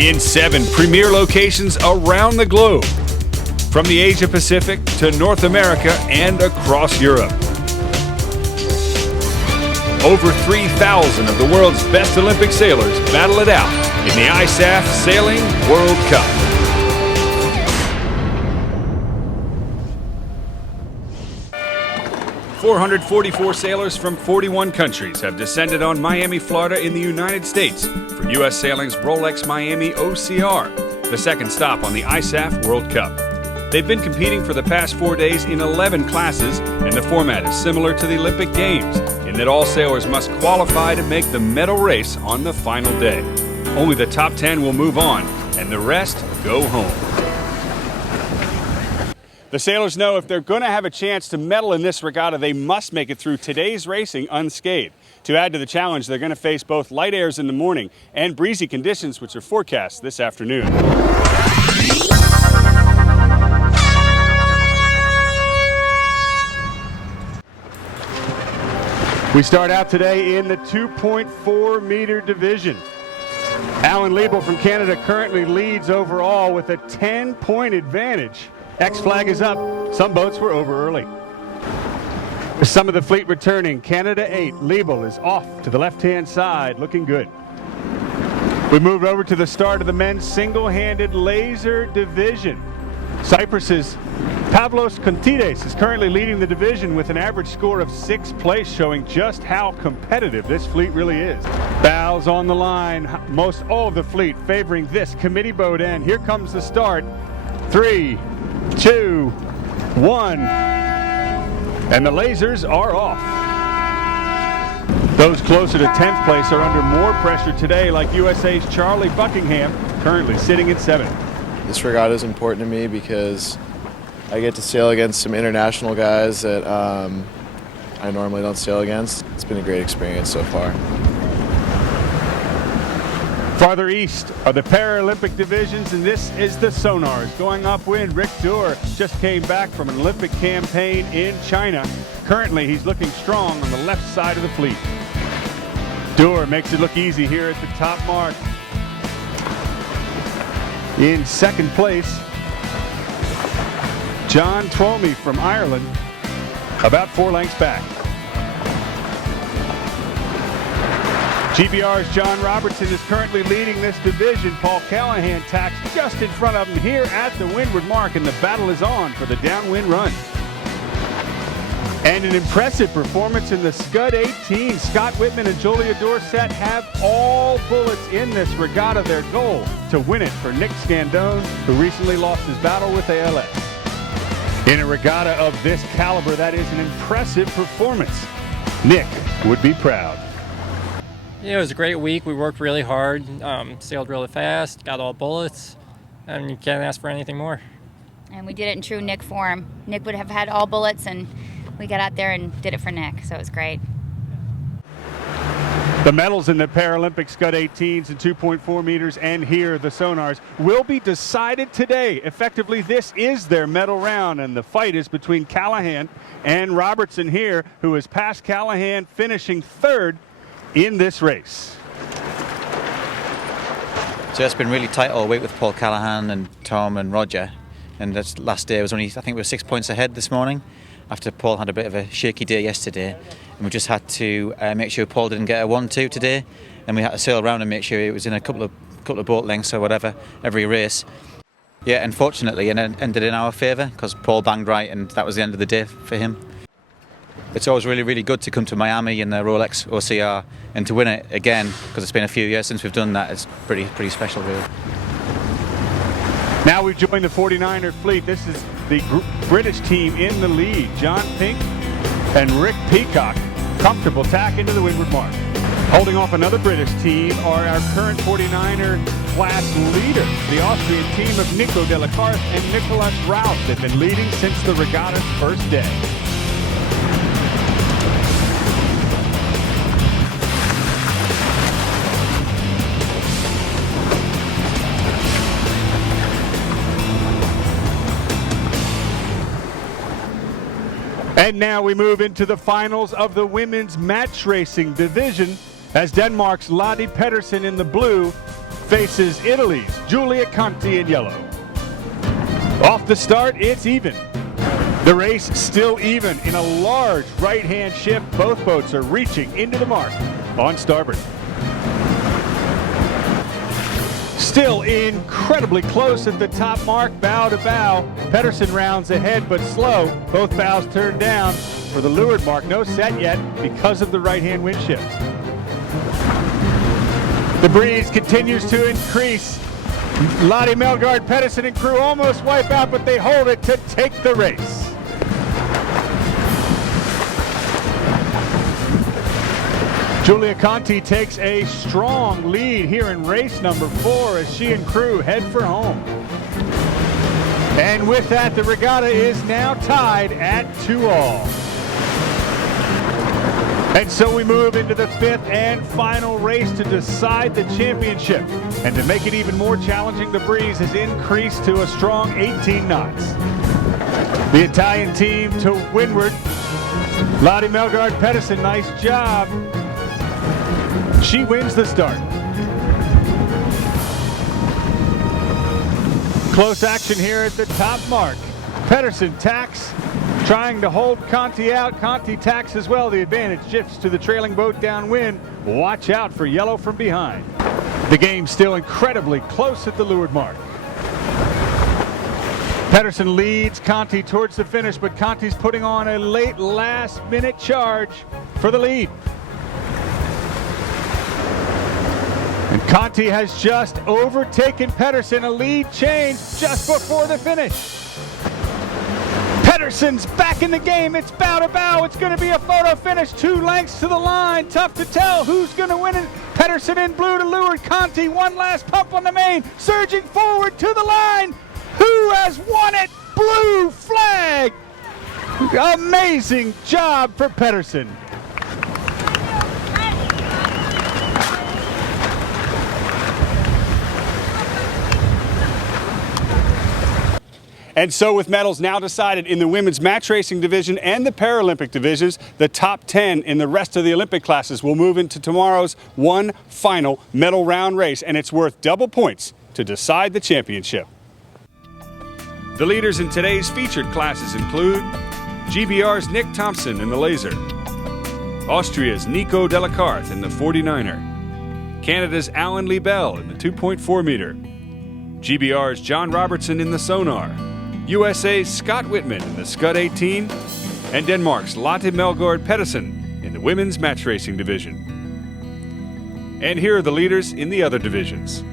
in 7 premier locations around the globe, from the Asia Pacific to North America and across Europe. Over 3,000 of the world's best Olympic sailors battle it out in the ISAF Sailing World Cup. "444 sailors from 41 countries have descended on Miami, Florida in the United States for U.S. Sailing's Rolex Miami OCR, the second stop on the ISAF World Cup. They've been competing for the past 4 days in 11 classes, and the format is similar to the Olympic Games in that all sailors must qualify to make the medal race on the final day. Only the top 10 will move on, and the rest go home. The sailors know if they're going to have a chance to medal in this regatta, they must make it through today's racing unscathed. To add to the challenge, they're going to face both light airs in the morning and breezy conditions, which are forecast this afternoon. We start out today in the 2.4 meter division. Alan Liebel from Canada currently leads overall with a 10-point advantage. X flag is up. Some boats were over early. With some of the fleet returning, Canada 8, Liebel is off to the left-hand side, looking good. We move over to the start of the men's single-handed laser division. Cyprus's Pavlos Kontides is currently leading the division with an average score of 6th place, showing just how competitive this fleet really is. Bows on the line, most all of the fleet favoring this committee boat end. Here comes the start. 3, 2, 1, and the lasers are off. Those closer to 10th place are under more pressure today, like USA's Charlie Buckingham, currently sitting at 7th. This regatta is important to me because I get to sail against some international guys that I normally don't sail against. It's been a great experience so far. Farther east are the Paralympic divisions, and this is the Sonars. Going upwind, Rick Durr just came back from an Olympic campaign in China. Currently, he's looking strong on the left side of the fleet. Durr makes it look easy here at the top mark. In 2nd place, John Twomey from Ireland, about 4 lengths back. GBR's John Robertson is currently leading this division. Paul Callahan tacks just in front of him here at the windward mark, and the battle is on for the downwind run. And an impressive performance in the Scud 18. Scott Whitman and Julia Dorsett have all bullets in this regatta. Their goal to win it for Nick Scandone, who recently lost his battle with ALS. In a regatta of this caliber, that is an impressive performance. Nick would be proud. Yeah, it was a great week. We worked really hard, sailed really fast, got all bullets, and you can't ask for anything more. And we did it in true Nick form. Nick would have had all bullets, and we got out there and did it for Nick, so it was great. The medals in the Paralympic Scud 18s and 2.4 meters, and here the Sonars, will be decided today. Effectively, this is their medal round, and the fight is between Callahan and Robertson here, who has passed Callahan, finishing 3rd in this race. So it's been really tight all week with Paul Callahan and Tom and Roger, and this last day was only, I think we were 6 points ahead this morning after Paul had a bit of a shaky day yesterday, and we just had to make sure Paul didn't get a 1-2 today, and we had to sail around and make sure it was in a couple of boat lengths or whatever every race. Yeah, unfortunately, it ended in our favour because Paul banged right, and that was the end of the day for him. It's always really, really good to come to Miami in the Rolex OCR and to win it again, because it's been a few years since we've done that. It's pretty special, really. Now we've joined the 49er fleet. This is the British team in the lead. John Pink and Rick Peacock, comfortable tack into the windward mark. Holding off another British team are our current 49er class leaders, the Austrian team of Nico Delacarth and Nicolas Raus. They've been leading since the regatta's first day. And now we move into the finals of the women's match racing division as Denmark's Lottie Pedersen in the blue faces Italy's Giulia Conti in yellow. Off the start, it's even. The race still even in a large right-hand shift. Both boats are reaching into the mark on starboard. Still incredibly close at the top mark, bow to bow. Pedersen rounds ahead, but slow. Both bows turned down for the leeward mark. No set yet because of the right-hand wind shift. The breeze continues to increase. Lottie Melgaard, Pedersen, and crew almost wipe out, but they hold it to take the race. Giulia Conti takes a strong lead here in race number 4 as she and crew head for home. And with that, the regatta is now tied at 2-all. And so we move into the 5th and final race to decide the championship. And to make it even more challenging, the breeze has increased to a strong 18 knots. The Italian team to windward. Lottie Melgaard Pedersen, nice job. She wins the start. Close action here at the top mark. Pedersen tacks, trying to hold Conti out. Conti tacks as well. The advantage shifts to the trailing boat downwind. Watch out for yellow from behind. The game still incredibly close at the leeward mark. Pedersen leads Conti towards the finish, but Conti's putting on a late last-minute charge for the lead. And Conti has just overtaken Pedersen, a lead change just before the finish. Pedersen's back in the game. It's bow to bow. It's going to be a photo finish. 2 lengths to the line. Tough to tell who's going to win it. Pedersen in blue to leeward. Conti, one last pump on the main. Surging forward to the line. Who has won it? Blue flag. Amazing job for Pedersen. And so with medals now decided in the women's match racing division and the Paralympic divisions, the top 10 in the rest of the Olympic classes will move into tomorrow's one final medal round race, and it's worth double points to decide the championship. The leaders in today's featured classes include GBR's Nick Thompson in the laser, Austria's Nico Delacarth in the 49er, Canada's Alan Lee Bell in the 2.4 meter, GBR's John Robertson in the Sonar, USA's Scott Whitman in the Scud 18, and Denmark's Lotte Melgaard Pedersen in the women's match racing division. And here are the leaders in the other divisions.